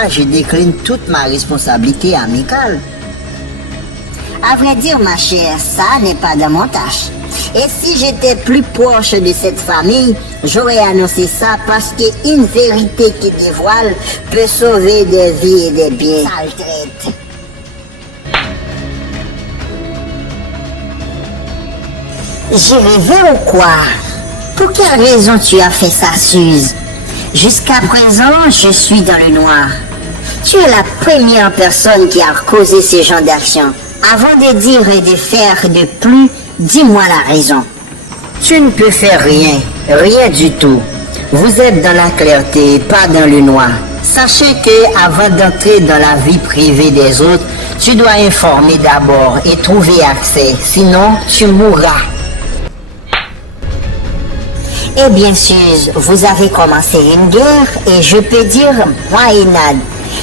moi, je décline toute ma responsabilité amicale. À vrai dire, ma chère, ça n'est pas dans mon tâche. Et si j'étais plus proche de cette famille, j'aurais annoncé ça parce qu'une vérité qui dévoile peut sauver des vies et des biens. Sale traite. J'ai rêvé ou quoi? Pour quelle raison tu as fait ça, Suze? Jusqu'à présent, je suis dans le noir. Tu es la première personne qui a causé ce genre d'action. Avant de dire et de faire de plus, dis-moi la raison. Tu ne peux faire rien, rien du tout. Vous êtes dans la clarté, pas dans le noir. Sachez que avant d'entrer dans la vie privée des autres, tu dois informer d'abord et trouver accès, sinon tu mourras. Eh bien, Suze, vous avez commencé une guerre et je peux dire, moi et Nad,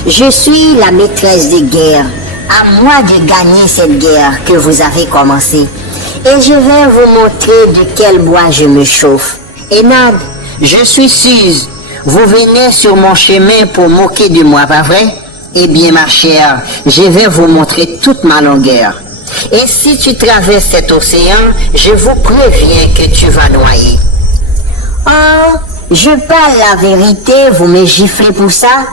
je suis la maîtresse de guerre. À moi de gagner cette guerre que vous avez commencée. Et je vais vous montrer de quel bois je me chauffe. Et Nad, je suis Suze. Vous venez sur mon chemin pour moquer de moi, pas vrai? Eh bien, ma chère, je vais vous montrer toute ma longueur. Et si tu traverses cet océan, je vous préviens que tu vas noyer. Oh, je parle la vérité, vous me giflez pour ça?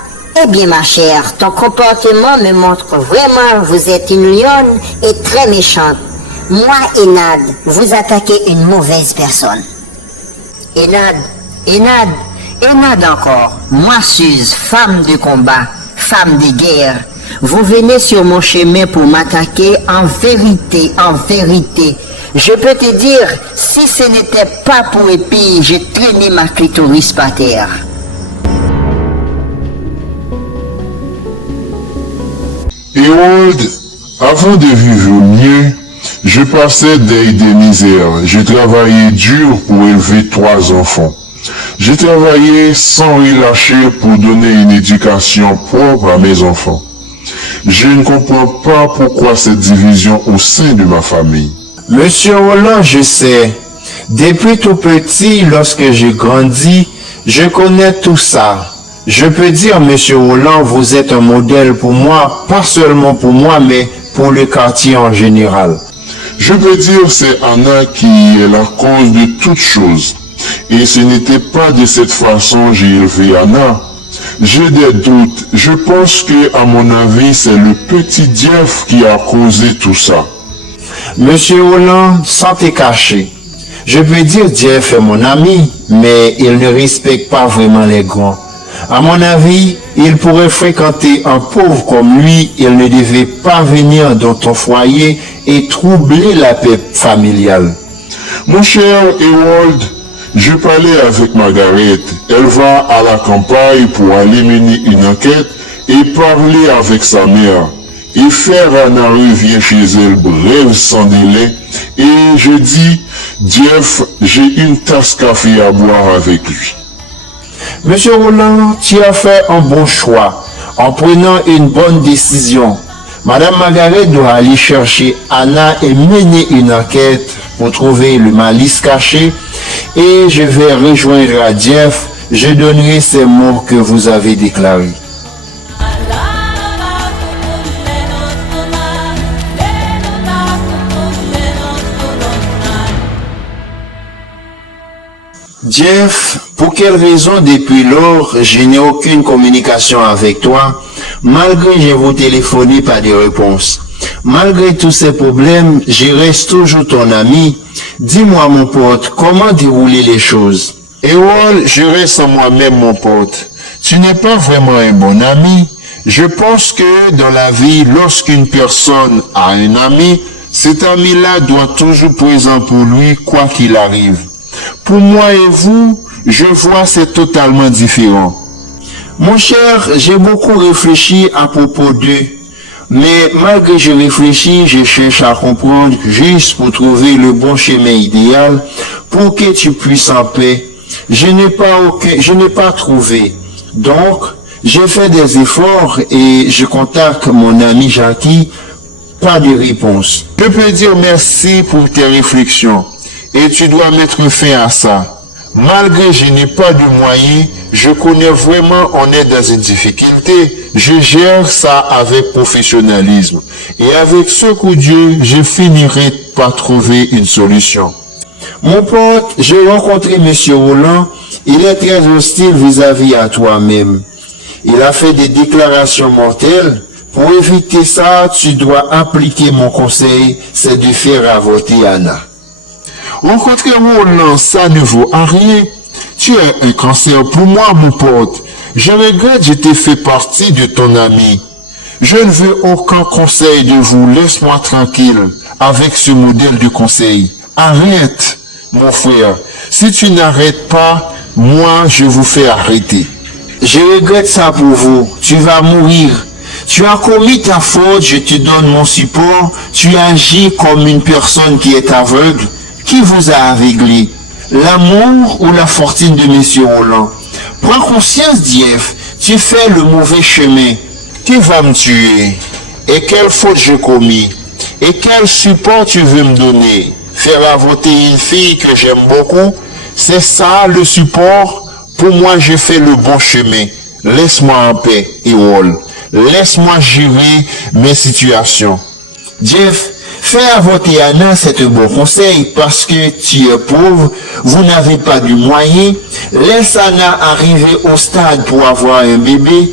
Eh bien, ma chère, ton comportement me montre vraiment que vous êtes une lionne et très méchante. Moi et Nad, vous attaquez une mauvaise personne. Et Nad encore. Moi, Suze, femme de combat, femme de guerre. Vous venez sur mon chemin pour m'attaquer en vérité. Je peux te dire, si ce n'était pas pour épée, j'ai traîné ma clitoris par terre. Harold, avant de vivre mieux, je passais des misères. Je travaillais dur pour élever 3 enfants. J'ai travaillé sans relâcher pour donner une éducation propre à mes enfants. Je ne comprends pas pourquoi cette division au sein de ma famille. Monsieur Roland, je sais. Depuis tout petit, lorsque j'ai grandi, je connais tout ça. Je peux dire, Monsieur Roland, vous êtes un modèle pour moi, pas seulement pour moi, mais pour le quartier en général. Je peux dire c'est Anna qui est la cause de toutes choses. Et ce n'était pas de cette façon que j'ai élevé Anna. J'ai des doutes. Je pense que, à mon avis, c'est le petit Jeff qui a causé tout ça. Monsieur Roland, sans te cacher, je peux dire Jeff est mon ami, mais il ne respecte pas vraiment les grands. À mon avis, il pourrait fréquenter un pauvre comme lui, il ne devait pas venir dans ton foyer et troubler la paix familiale. Mon cher Harold, je parlais avec Margaret. Elle va à la campagne pour aller mener une enquête et parler avec sa mère. Et faire Anna revient chez elle bref sans délai. Et je dis, Jeff, j'ai une tasse café à boire avec lui. Monsieur Roland, tu as fait un bon choix en prenant une bonne décision. Madame Margaret doit aller chercher Anna et mener une enquête pour trouver le malice caché. Et je vais rejoindre à Jeff. Je donnerai ces mots que vous avez déclarés. Jeff, pour quelle raison depuis lors je n'ai aucune communication avec toi, malgré j'ai vous téléphoné pas de réponse. Malgré tous ces problèmes, je reste toujours ton ami. Dis-moi mon pote, comment dérouler les choses? Harold, je reste à moi-même mon pote. Tu n'es pas vraiment un bon ami. Je pense que dans la vie, lorsqu'une personne a un ami, cet ami-là doit toujours présent pour lui quoi qu'il arrive. Pour moi et vous, je vois c'est totalement différent. Mon cher, j'ai beaucoup réfléchi à propos d'eux. Mais malgré que je réfléchis, je cherche à comprendre juste pour trouver le bon chemin idéal pour que tu puisses en paix. Je n'ai pas trouvé. Donc, j'ai fait des efforts et je contacte mon ami Jackie. Pas de réponse. Je peux dire merci pour tes réflexions. Et tu dois mettre fin à ça. Malgré que je n'ai pas de moyens, je connais vraiment on est dans une difficulté. Je gère ça avec professionnalisme. Et avec ce coup de Dieu, je finirai par trouver une solution. Mon pote, j'ai rencontré M. Roland. Il est très hostile vis-à-vis à toi-même. Il a fait des déclarations mortelles. Pour éviter ça, tu dois appliquer mon conseil, c'est de faire avorter Anna. Rencontrer Roland, ça ne vaut à rien. Tu es un cancer pour moi, mon pote. Je regrette, je t'ai fait partie de ton ami. Je ne veux aucun conseil de vous. Laisse-moi tranquille avec ce modèle de conseil. Arrête, mon frère. Si tu n'arrêtes pas, moi, je vous fais arrêter. Je regrette ça pour vous. Tu vas mourir. Tu as commis ta faute, je te donne mon support. Tu agis comme une personne qui est aveugle. Qui vous a aveuglé? L'amour ou la fortune de M. Roland? Prends conscience, Jeff. Tu fais le mauvais chemin. Qui va me tuer? Et quelle faute j'ai commis? Et quel support tu veux me donner? Faire avorter une fille que j'aime beaucoup? C'est ça le support? Pour moi, j'ai fait le bon chemin. Laisse-moi en paix, Errol. Laisse-moi gérer mes situations. Jeff, faire avorter Anna, c'est un bon conseil parce que tu es pauvre, vous n'avez pas de moyens. Laisse Anna arriver au stade pour avoir un bébé.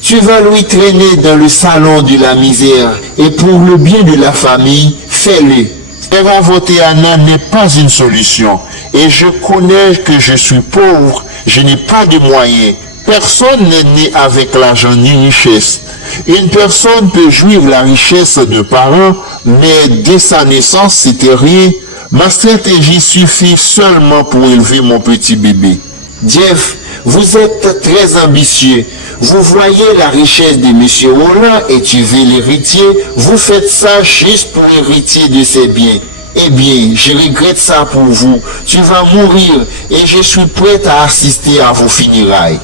Tu vas lui traîner dans le salon de la misère et pour le bien de la famille, fais-le. Faire avorter Anna n'est pas une solution. Et je connais que je suis pauvre, je n'ai pas de moyens. Personne n'est né avec l'argent ni richesse. Une personne peut jouir la richesse de parents, mais dès sa naissance, c'était rien. Ma stratégie suffit seulement pour élever mon petit bébé. Jeff, vous êtes très ambitieux. Vous voyez la richesse de M. Roland et tu veux l'héritier. Vous faites ça juste pour hériter de ses biens. Eh bien, je regrette ça pour vous. Tu vas mourir et je suis prêt à assister à vos funérailles.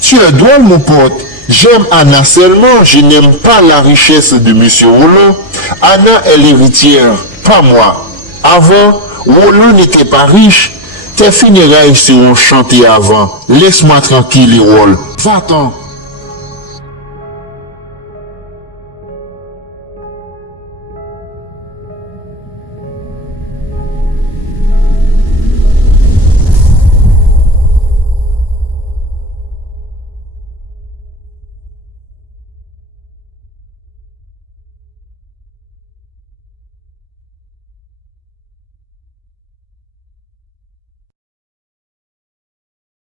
Tu es drôle, mon pote. J'aime Anna seulement, je n'aime pas la richesse de M. Roland. Anna est l'héritière, pas moi. Avant, Roland n'était pas riche. Tes funérailles seront chantées avant. Laisse-moi tranquille, Errol. Va-t'en.